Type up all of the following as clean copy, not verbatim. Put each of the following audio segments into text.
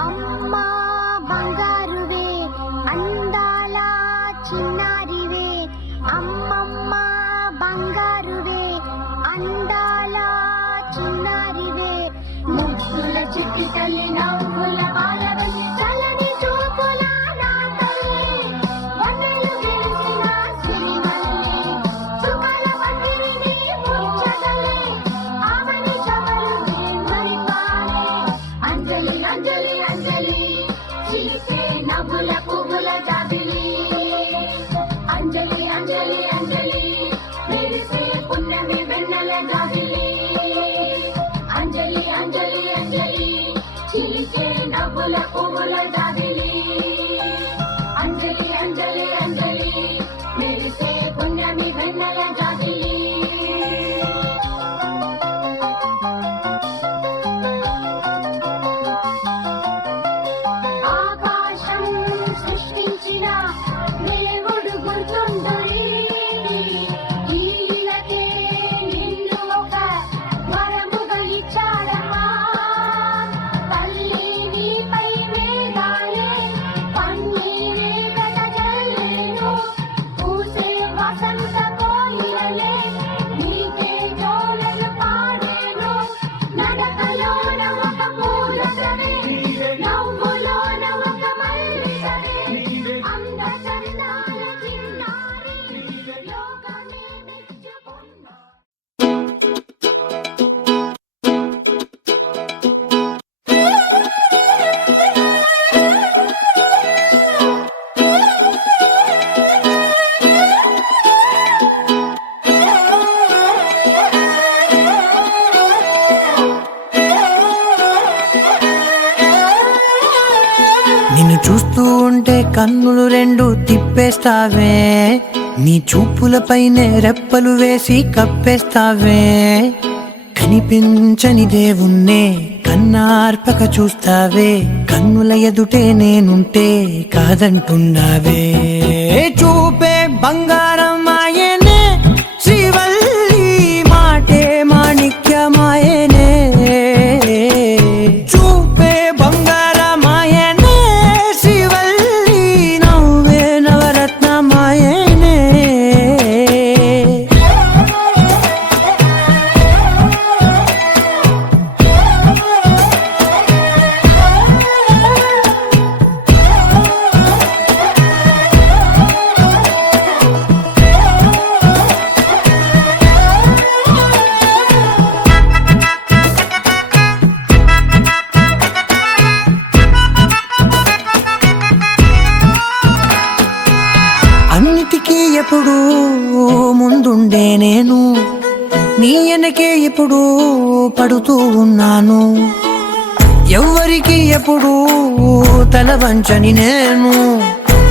అమ్మా బంగారువే అందాల చిన్నారివే అమ్మమ్మ బంగారువే అందాల చిన్నారివే ముద్దుల చిట్టి తల్లి నవ్వుల బాలవల్లి చల్లని చూపుల నా తల్లి వన్నెలు వెలిసిన సిరిమల్లి సుఖాల పందిరిని ముచ్చటలే ఆమని చమలు మరిపాలే అంజలి అంజలి అంజలి చిలిపే నవ్వుల పువ్వుల జాబిలి అంజలి అంజలి అంజలి మెరిసే పున్నమి వెన్నెల జాబిలి అంజలి అంజలి అంజలి చిలిపే నవ్వుల పువ్వుల జాబిలి అంజలి అంజలి అంజలి మెరిసే పున్నమి వెన్నెల జాబిలి ఆకాశం సృష్టించిన దేవుడు గుర్తుండరి ఈలకే నిన్ను ఒక వరముగా ఇచ్చాడమ్మా తల్లి నీపై మేఘాలే పన్నీరే వెదజల్లేను పూసే వసంత కోయిలలే నీకే జోలలు పాడేను నడకలోన ఒక పూలసరే నవ్వులోన ఒక మల్లిసరే అంద చందాల చిన్నారి లోకమే మెచ్చుకున్నా నిన్ను చూస్తూ ఉంటే కన్నులు రెండు తిప్పేస్తావే నీ చూపులపైనే రెప్పలు వేసి కప్పేస్తావే కనిపించని దేవుణ్ణే కన్నార్పక చూస్తావే కన్నుల ఎదుటే నేనుంటే కాదంటున్నావే చూపే బంగారం ఆయనే శ్రీవల్లి మాటే మాణిక్యమాయనే చూపే బంగారమాయనే శ్రీవల్లి నవ్వే నవరత్నమాయనే అన్నిటికీ ఎప్పుడు ముందుండే నేను నీ వెనకే ఎప్పుడు పడుతూ ఉన్నాను ఎవ్వరికి ఎప్పుడు తల వంచని నేను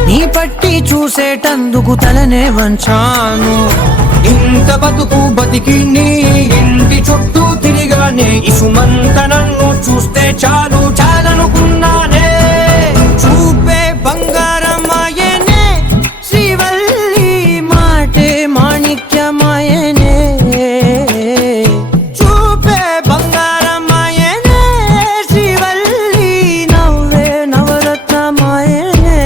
నీ పట్టి చూసేటందుకు తలనే వంచాను ఇంత బతుకు బతికి నీ ఇంటి చుట్టూ తిరిగానే ఇసుమంత నన్ను చూస్తే చాలు చాలనుకున్నానే చూపే బంగారమాయనే శ్రీవల్లి మాటే మాణిక్యమాయనే చూపే బంగారమాయనే శ్రీవల్లి నవ్వే నవరత్నమాయనే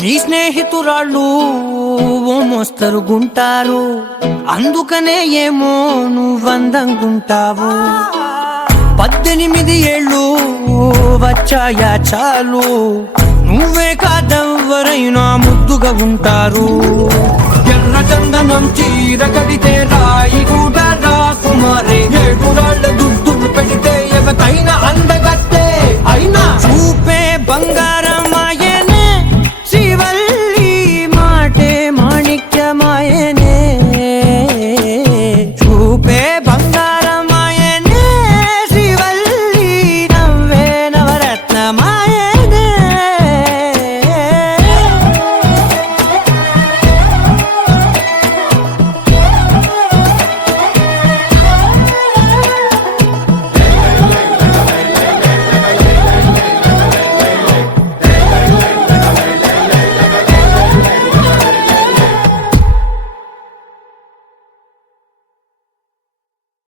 నీ స్నేహితురాళ్ళు ఓ మోస్తరుగుంటారు అందుకనే ఏమో నువ్వందంగుంటావు 18 ఏళ్ళు వచ్చాయా చాలు నువ్వే కాదెవ్వరైనా ముద్దుగా ఉంటారు ఎర్ర చందనం చీర కడితే రాయి కూడా రాకుమారే 7 రాళ్ళ దుద్దులు పెడితే ఎవతైనా అందగత్తే అయినా చూపే బంగారం